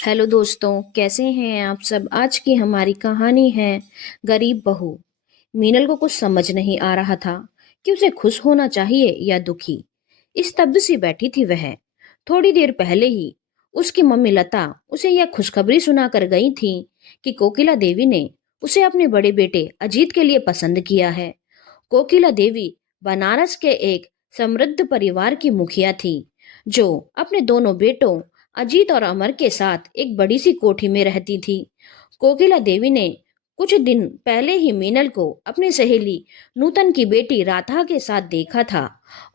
Hello दोस्तों, कैसे हैं आप सब। आज की हमारी कहानी है गरीब बहू। मीनल को कुछ समझ नहीं आ रहा था कि उसे खुश होना चाहिए या दुखी। स्तब्ध सी बैठी थी वह। थोड़ी देर पहले ही उसकी मम्मी लता उसे यह खुशखबरी सुनाकर गई थी कि कोकिला देवी ने उसे अपने बड़े बेटे अजीत के लिए पसंद किया है। कोकिला देवी बनारस के एक समृद्ध परिवार की मुखिया थी, जो अपने दोनों बेटों अजीत और अमर के साथ एक बड़ी सी कोठी में रहती थी। कोकिला देवी ने कुछ दिन पहले ही मीनल को अपनी सहेली नूतन की बेटी राधा के साथ देखा था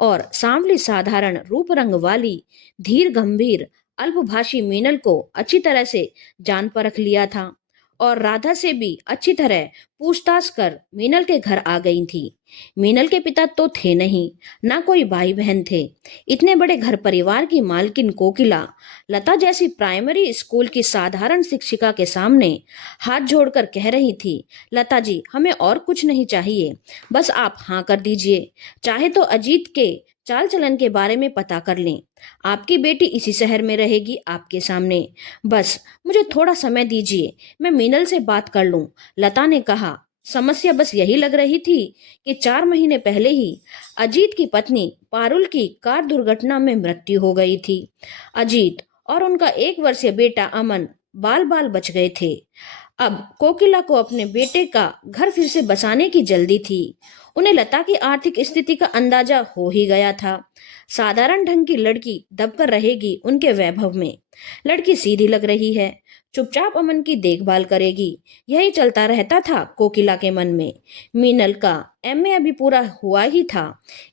और सांवली साधारण रूप रंग वाली धीर गंभीर अल्पभाषी मीनल को अच्छी तरह से जान परख लिया था और राधा से भी अच्छी तरह पूछताछ कर मीनल के घर आ गई थी। मीनल के पिता तो थे नहीं, ना कोई भाई बहन थे। इतने बड़े घर परिवार की मालकिन कोकिला लता जैसी प्राइमरी स्कूल की साधारण शिक्षिका के सामने हाथ जोड़कर कह रही थी, लता जी, हमें और कुछ नहीं चाहिए, बस आप हाँ कर दीजिए। चाहे तो अजीत के चाल चलन के बारे में पता कर लें। आपकी बेटी इसी शहर में रहेगी आपके सामने। बस मुझे थोड़ा समय दीजिए, मैं मीनल से बात कर लूं। लता ने कहा। समस्या बस यही लग रही थी कि 4 महीने पहले ही अजीत की पत्नी पारुल की कार दुर्घटना में मृत्यु हो गई थी। अजीत और उनका 1 वर्षीय बेटा अमन बाल बाल बच गए थे। अब कोकिला को अपने बेटे का घर फिर से बसाने की जल्दी थी। उन्हें लता की आर्थिक स्थिति का अंदाजा हो ही गया था। साधारण ढंग की लड़की दबकर रहेगी उनके वैभव में। लड़की सीधी लग रही है, चुपचाप अमन की देखभाल करेगी। यही चलता रहता था कोकिला के मन में। मीनल का एमए अभी पूरा हुआ ही था।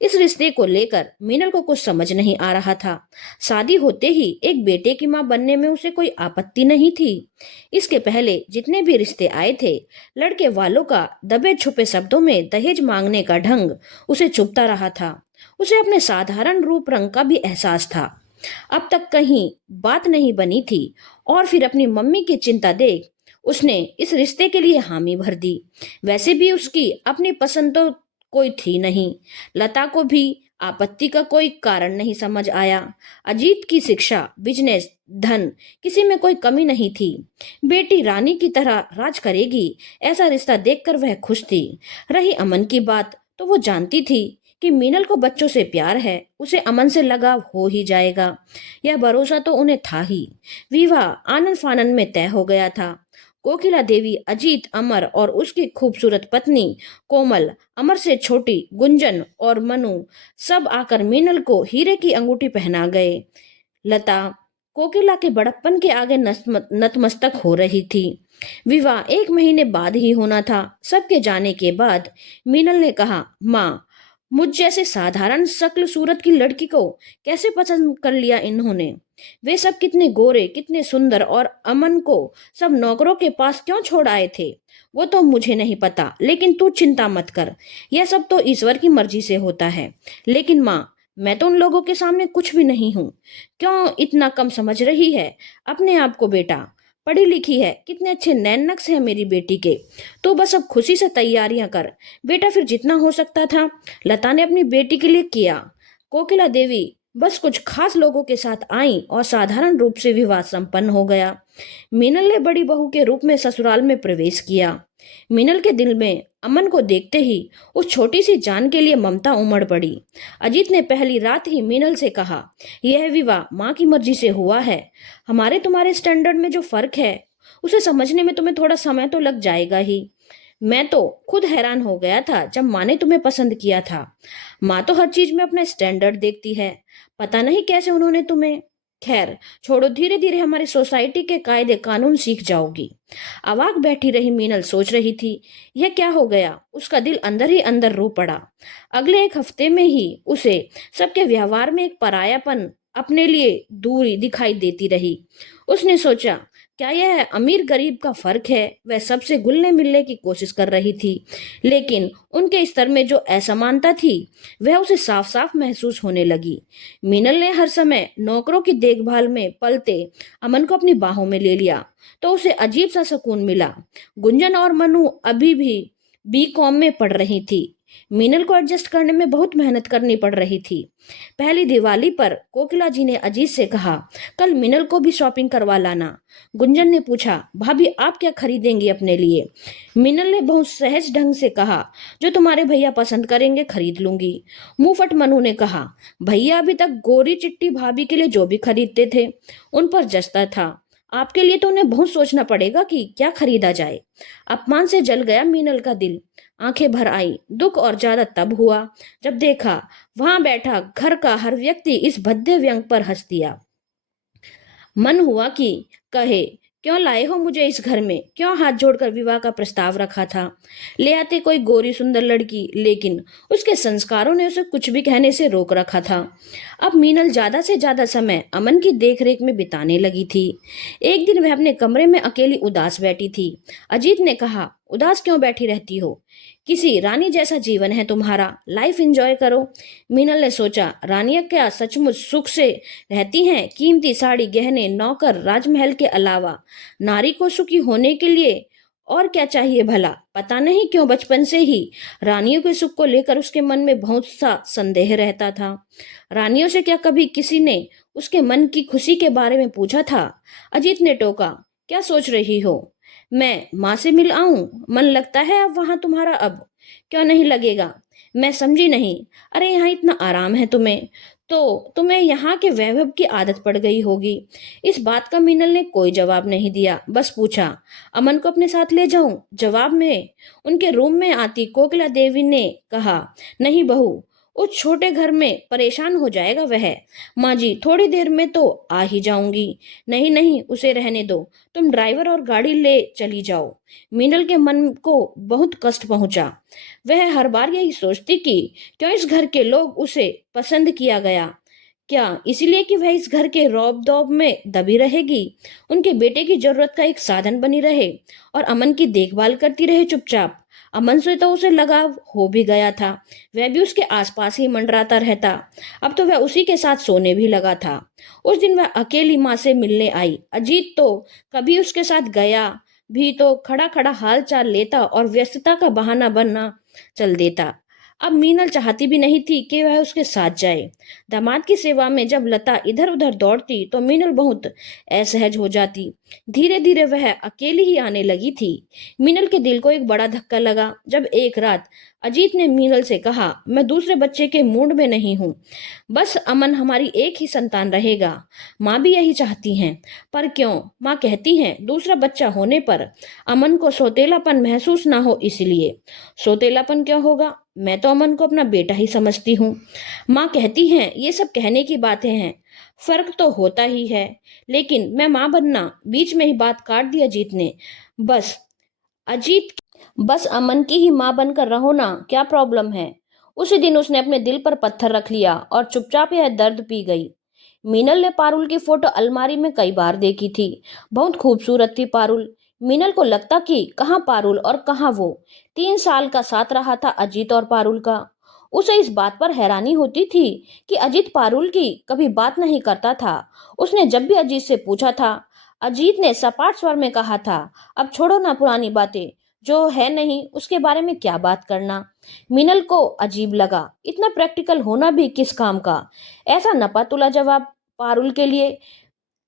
इस रिश्ते को लेकर मीनल को कुछ समझ नहीं आ रहा था। शादी होते ही एक बेटे की मां बनने में उसे कोई आपत्ति नहीं थी। इसके पहले जितने भी रिश्ते आए थे, लड़के वालों का दबे छुपे शब्दों में दहेज मांगने का ढंग उसे चुभता रहा था। उसे अपने साधारण रूप रंग का भी एहसास था। अब तक कहीं बात नहीं बनी थी और फिर अपनी मम्मी की चिंता देख उसने इस रिश्ते के लिए हामी भर दी। वैसे भी उसकी अपनी पसंद तो कोई थी नहीं। लता को भी आपत्ति का कोई कारण नहीं समझ आया। अजीत की शिक्षा, बिजनेस, धन, किसी में कोई कमी नहीं थी। बेटी रानी की तरह राज करेगी, ऐसा रिश्ता देखकर वह खुश थी। रही अमन की बात, तो वो जानती थी कि मीनल को बच्चों से प्यार है, उसे अमन से लगाव हो ही जाएगा। यह भरोसा तो उन्हें था ही। विवाह आनंद फानन में तय हो गया था। कोकिला देवी, अजीत, अमर और उसकी खूबसूरत पत्नी कोमल, अमर से छोटी गुंजन और मनु सब आकर मीनल को हीरे की अंगूठी पहना गए। लता कोकिला के बड़प्पन के आगे नतमस्तक हो रही थी। विवाह 1 महीने बाद ही होना था। सबके जाने के बाद मीनल ने कहा, माँ, मुझ जैसे साधारण शक्ल सूरत की लड़की को कैसे पसंद कर लिया इन्होंने। वे सब कितने गोरे, कितने सुंदर, और अमन को सब नौकरों के पास क्यों छोड़ आए थे, वो तो मुझे नहीं पता, लेकिन तू चिंता मत कर। यह सब तो ईश्वर की मर्जी से होता है। लेकिन माँ, मैं तो उन लोगों के सामने कुछ भी नहीं हूँ। क्यों इतना कम समझ रही है अपने आप को बेटा। पढ़ी लिखी है, कितने अच्छे नैन नक्श है मेरी बेटी के। तो बस अब खुशी से तैयारियां कर बेटा, फिर जितना हो सकता था लता ने अपनी बेटी के लिए किया। कोकिला देवी बस कुछ खास लोगों के साथ आई और साधारण रूप से विवाह संपन्न हो गया। मीनल ने बड़ी बहू के रूप में ससुराल में प्रवेश किया। मीनल के दिल में अमन को देखते ही उस छोटी सी जान के लिए ममता उमड़ पड़ी। अजीत ने पहली रात ही मीनल से कहा, यह विवाह माँ की मर्जी से हुआ है। हमारे तुम्हारे स्टैंडर्ड में जो फर्क है उसे समझने में तुम्हें थोड़ा समय तो लग जाएगा ही। मैं तो खुद हैरान हो गया था जब माँ ने तुम्हें पसंद किया था। माँ तो हर चीज में अपना स्टैंडर्ड देखती है। पता नहीं कैसे उन्होंने तुम्हें। खैर छोड़ो, धीरे धीरे हमारी सोसाइटी के कायदे कानून सीख जाओगी। अवाक बैठी रही मीनल सोच रही थी, यह क्या हो गया। उसका दिल अंदर ही अंदर रो पड़ा। अगले एक हफ्ते में ही उसे सबके व्यवहार में एक परायापन, अपने लिए दूरी दिखाई देती रही। उसने सोचा, क्या यह अमीर गरीब का फर्क है। वह सबसे घुलने मिलने की कोशिश कर रही थी, लेकिन उनके स्तर में जो असमानता थी वह उसे साफ साफ महसूस होने लगी। मीनल ने हर समय नौकरों की देखभाल में पलते अमन को अपनी बाहों में ले लिया तो उसे अजीब सा सुकून मिला। गुंजन और मनु अभी भी बी कॉम में पढ़ रही थी। मीनल को एडजस्ट करने में बहुत मेहनत करनी पड़ रही थी। पहली दिवाली पर कोकिला जी ने अजीत से कहा, कल मीनल को भी शॉपिंग करवा लाना। गुंजन ने पूछा, भाभी आप क्या खरीदेंगी अपने लिए? मीनल ने बहुत सहज ढंग से कहा, जो तुम्हारे भैया पसंद करेंगे खरीद लूंगी। मुंहफट मनु ने कहा, भैया अभी तक गोरी चिट्टी भाभी के लिए जो भी खरीदते थे उन पर जचता था, आपके लिए तो उन्हें बहुत सोचना पड़ेगा कि क्या खरीदा जाए। अपमान से जल गया मीनल का दिल। आंखें भर आई। दुख और ज्यादा तब हुआ जब देखा वहां बैठा घर का हर व्यक्ति इस भद्दे व्यंग पर हंस दिया। मन हुआ कि कहे, क्यों लाए हो मुझे इस घर में? क्यों हाथ जोड़कर विवाह का प्रस्ताव रखा था? ले आते कोई गोरी सुंदर लड़की, लेकिन उसके संस्कारों ने उसे कुछ भी कहने से रोक रखा था। अब मीनल ज्यादा से ज्यादा समय अमन की देखरेख में बिताने लगी थी। एक दिन वह अपने कमरे में अकेली उदास बैठी थी। अजीत ने कहा, उदास क्यों बैठी रहती हो? किसी रानी जैसा जीवन है तुम्हारा, लाइफ एंजॉय करो। मीनल ने सोचा, रानियां क्या सचमुच सुख से रहती हैं? कीमती साड़ी, गहने, नौकर, राजमहल के अलावा नारी को सुखी होने के लिए और क्या चाहिए भला? पता नहीं क्यों बचपन से ही रानियों के सुख को लेकर उसके मन में बहुत सा संदेह रहता था। रानियों से क्या कभी किसी ने उसके मन की खुशी के बारे में पूछा था? अजीत ने टोका, क्या सोच रही हो? मैं माँ से मिल आऊं? मन लगता है अब वहां तुम्हारा? अब क्यों नहीं लगेगा? मैं समझी नहीं। अरे यहाँ इतना आराम है तुम्हें, तो तुम्हें यहाँ के वैभव की आदत पड़ गई होगी। इस बात का मीनल ने कोई जवाब नहीं दिया, बस पूछा, अमन को अपने साथ ले जाऊं? जवाब में उनके रूम में आती कोकिला देवी ने कहा, नहीं बहू, उस छोटे घर में परेशान हो जाएगा वह। माँ जी थोड़ी देर में तो आ ही जाऊंगी। नहीं नहीं, उसे रहने दो, तुम ड्राइवर और गाड़ी ले चली जाओ। मीनल के मन को बहुत कष्ट पहुंचा। वह हर बार यही सोचती कि क्यों इस घर के लोग उसे पसंद किया गया? क्या इसलिए कि वह इस घर के रौब दौब में दबी रहेगी, उनके बेटे की जरूरत का एक साधन बनी रहे और अमन की देखभाल करती रहे चुपचाप? अमन से तो उसे लगाव हो भी गया था, वह भी उसके आसपास ही मंडराता रहता। अब तो वह उसी के साथ सोने भी लगा था। उस दिन वह अकेली माँ से मिलने आई। अजीत तो कभी उसके साथ गया भी तो खड़ा खड़ा हाल चाल लेता और व्यस्तता का बहाना बनना चल देता। अब मीनल चाहती भी नहीं थी कि वह उसके साथ जाए। दामाद की सेवा में जब लता इधर उधर दौड़ती तो मीनल बहुत असहज हो जाती। धीरे धीरे वह अकेली ही आने लगी थी। मीनल के दिल को एक बड़ा धक्का लगा जब एक रात अजीत ने मीनल से कहा, मैं दूसरे बच्चे के मूड में नहीं हूँ, बस अमन हमारी एक ही संतान रहेगा। माँ भी यही चाहती हैं, पर क्यों? माँ कहती हैं दूसरा बच्चा होने पर अमन को सौतेलापन महसूस ना हो, इसलिए। सौतेलापन क्यों होगा? मैं तो अमन को अपना बेटा ही समझती हूँ। माँ कहती हैं ये सब कहने की बातें हैं, फर्क तो होता ही है। लेकिन मैं माँ बनना, बीच में ही बात काट दी अजीत ने। बस अजीत, बस अमन की ही माँ बनकर रहो ना, क्या प्रॉब्लम है? उसी दिन उसने अपने दिल पर पत्थर रख लिया और चुपचाप यह दर्द पी गई। मीनल ने पारुल की फोटो अलमारी में कई बार देखी थी। बहुत खूबसूरत थी पारुल। मीनल को लगता कि कहाँ पारुल और कहाँ वो। 3 साल का साथ रहा था अजीत और पारुल का। उसे इस बात पर हैरानी होती थी कि अजीत पारुल की कभी बात नहीं करता था। उसने जब भी अजीत से पूछा था, अजीत ने सपाट स्वर में कहा था, अब छोड़ो ना पुरानी बातें, जो है नहीं उसके बारे में क्या बात करना। मीनल को अजीब लगा, इतना प्रैक्टिकल होना भी किस काम का? ऐसा नपा तुला जवाब पारुल के लिए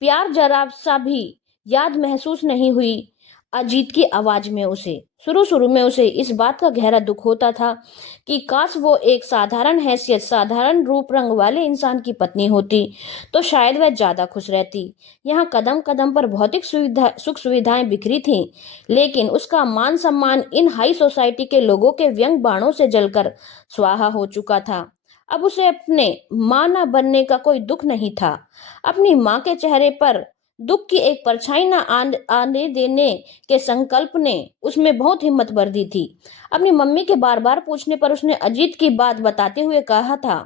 प्यार जरा सा भी याद महसूस नहीं हुई अजीत की आवाज में उसे। शुरू शुरू में उसे इस बात का गहरा दुख होता था कि काश वो एक साधारण हैसियत, साधारण रूप रंग वाले इंसान की पत्नी होती तो शायद वह ज्यादा खुश रहती। यहाँ कदम कदम पर भौतिक सुख सुविधाएं बिखरी थीं, लेकिन उसका मान सम्मान इन हाई सोसाइटी के लोगों के व्यंग बाणों से जलकर स्वाहा हो चुका था। अब उसे अपने मां न बनने का कोई दुख नहीं था। अपनी मां के चेहरे पर दुख की एक परछाई न आने देने के संकल्प ने उसमें बहुत हिम्मत भर दी थी। अपनी मम्मी के बार बार पूछने पर उसने अजीत की बात बताते हुए कहा था,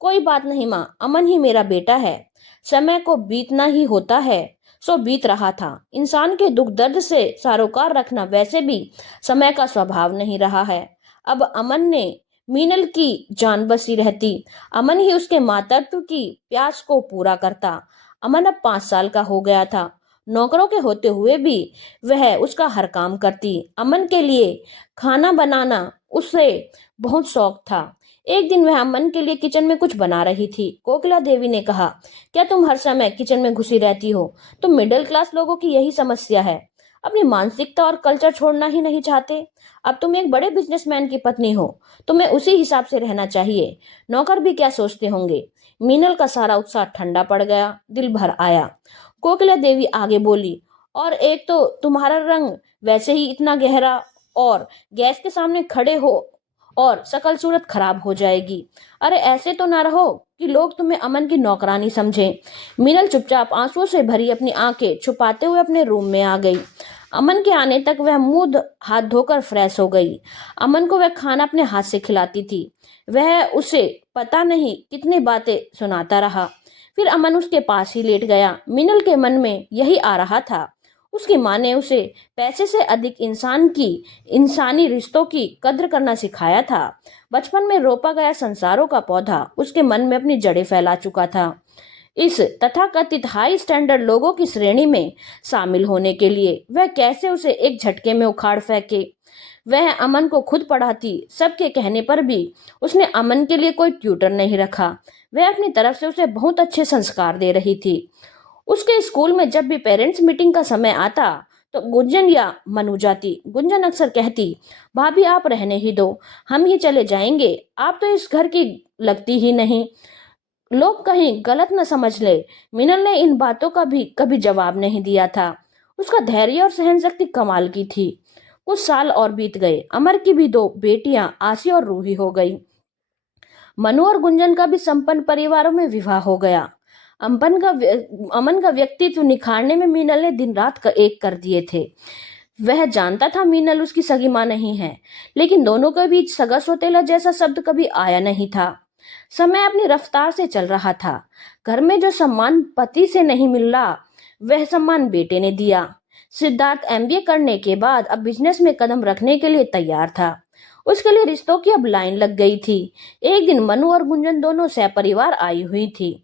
कोई बात नहीं माँ, अमन ही मेरा बेटा है, समय को बीतना ही होता है, सो बीत रहा था। इंसान के दुख दर्द से सरोकार रखना वैसे भी समय का स्वभाव नहीं रहा है। अब अमन ने मीनल की जान बसी रहती, अमन ही उसके मातृत्व की प्यास को पूरा करता। अमन अब 5 साल का हो गया था। नौकरों के होते हुए भी वह उसका हर काम करती। अमन के लिए खाना बनाना उसे बहुत शौक था। एक दिन वह अमन के लिए किचन में कुछ बना रही थी। कोकिला देवी ने कहा, क्या तुम हर समय किचन में घुसी रहती हो? तुम मिडिल क्लास लोगों की यही समस्या है, अपनी मानसिकता और कल्चर छोड़ना ही नहीं चाहते। अब तुम एक बड़े बिजनेसमैन की पत्नी हो, तुम्हें उसी हिसाब से रहना चाहिए। नौकर भी क्या सोचते होंगे? मीनल का सारा उत्साह ठंडा पड़ गया, दिल भर आया। कोकिला देवी आगे बोली, और एक तो तुम्हारा रंग वैसे ही इतना गहरा, और गैस के सामने खड़े हो और शकल सूरत खराब हो जाएगी। अरे ऐसे तो ना रहो कि लोग तुम्हें अमन की नौकरानी समझें। मीनल चुपचाप आंसुओं से भरी अपनी आंखें छुपाते हुए अपने रूम में आ गई। अमन के आने तक वह हाथ धोकर फ्रेश हो गई। अमन को वह खाना अपने हाथ से खिलाती थी। वह उसे पता नहीं कितनी बातें सुनाता रहा। फिर अमन उसके पास ही लेट गया। मीनल के मन में यही आ रहा था। उसकी माँ ने उसे पैसे से अधिक इंसानी रिश्तों की कद्र करना सिखाया था। बचपन में रोपा गया संसारों का पौधा उसके मन में अपनी जड़ें फैला चुका था। इस तथाकथित हाई स्टैंडर्ड लोगों की श्रेणी में शामिल होने के लिए वह कैसे उसे एक झटके में उखाड़ फेंके। वह अमन को खुद पढ़ाती, सबके कहने पर भी उसने अमन के लिए कोई ट्यूटर नहीं रखा। वह अपनी तरफ से उसे बहुत अच्छे संस्कार दे रही थी। उसके स्कूल में जब भी पेरेंट्स मीटिंग का समय आता तो गुंजन या मनु जाती। गुंजन अक्सर कहती, भाभी आप रहने ही दो, हम ही चले जाएंगे, आप तो इस घर की लगती ही नहीं, लोग कहीं गलत न समझ ले। मिनल ने इन बातों का भी कभी जवाब नहीं दिया था। उसका धैर्य और सहन शक्ति कमाल की थी। कुछ साल और बीत गए। अमर की भी दो बेटियां आसी और रूही हो गई। मनु और गुंजन का भी संपन्न परिवारों में विवाह हो गया। अमन का व्यक्तित्व निखारने में मीनल ने दिन रात का एक कर दिए थे। वह जानता था मीनल उसकी सगी मां नहीं है, लेकिन दोनों के बीच सगा सौतेला जैसा शब्द कभी आया नहीं था। समय अपनी रफ्तार से चल रहा था। घर में जो सम्मान पति से नहीं मिल रहा, वह सम्मान बेटे ने दिया। सिद्धार्थ एमबीए करने के बाद अब बिजनेस में कदम रखने के लिए तैयार था। उसके लिए रिश्तों की अब लाइन लग गई थी। एक दिन मनु और गुंजन दोनों सहपरिवार आई हुई थी।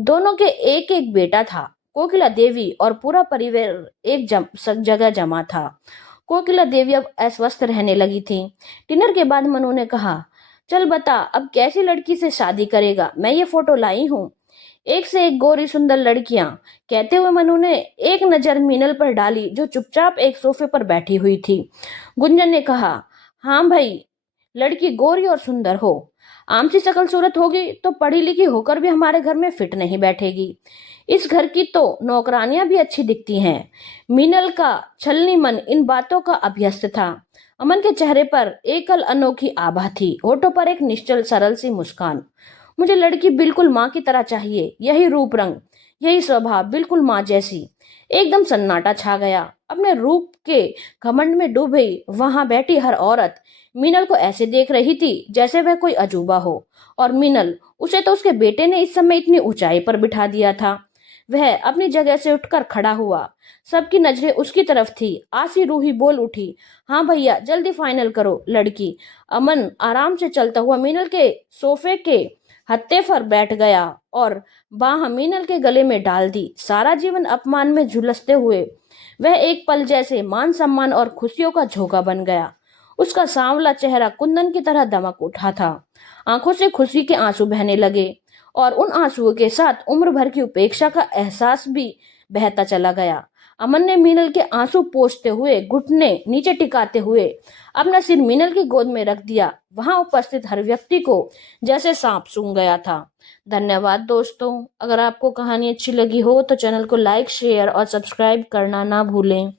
दोनों के एक एक बेटा था। कोकिला देवी और पूरा परिवार सब जगह जमा था। कोकिला देवी अब अस्वस्थ रहने लगी थी। डिनर के बाद मनु ने कहा, चल बता अब कैसी लड़की से शादी करेगा? मैं ये फोटो लाई हूँ, एक से एक गोरी सुंदर लड़कियां। कहते हुए मनु ने एक नजर मीनल पर डाली जो चुपचाप एक सोफे पर बैठी हुई थी। गुंजन ने कहा, हाँ भाई, लड़की गोरी और सुंदर हो, आम सी शकल सूरत होगी तो पढ़ी लिखी होकर भी हमारे घर में फिट नहीं बैठेगी। इस घर की तो नौकरानियां भी अच्छी दिखती हैं। मीनल का छलनी मन इन बातों का अभ्यस्त था। अमन के चेहरे पर एकल अनोखी आभा थी, होठों पर एक निश्चल सरल सी मुस्कान। मुझे लड़की बिल्कुल माँ की तरह चाहिए, यही रूप रंग, यही स्वभाव, बिल्कुल माँ जैसी। एकदम सन्नाटा छा गया। अपने रूप के घमंड में डूबी वहां बैठी हर औरत मीनल को ऐसे देख रही थी जैसे वह कोई अजूबा हो। और मीनल, उसे तो उसके बेटे ने इस समय इतनी ऊंचाई पर बिठा दिया था। वह अपनी जगह से उठकर खड़ा हुआ। सबकी नजरें उसकी तरफ थी। आसी रूही बोल उठी, हाँ भैया जल्दी फाइनल करो लड़की। अमन आराम से चलता हुआ मीनल के सोफे के हत्थे पर बैठ गया और बाह मीनल के गले में डाल दी। सारा जीवन अपमान में झुलसते हुए वह एक पल जैसे मान सम्मान और खुशियों का झोंका बन गया। उसका सांवला चेहरा कुंदन की तरह दमक उठा था। आंखों से खुशी के आंसू बहने लगे और उन आंसुओं के साथ उम्र भर की उपेक्षा का एहसास भी बहता चला गया। अमन ने मीनल के आंसू पोंछते हुए, घुटने नीचे टिकाते हुए अपना सिर मीनल की गोद में रख दिया। वहां उपस्थित हर व्यक्ति को जैसे सांप सूंघ गया था। धन्यवाद दोस्तों। अगर आपको कहानी अच्छी लगी हो तो चैनल को लाइक, शेयर और सब्सक्राइब करना ना भूलें।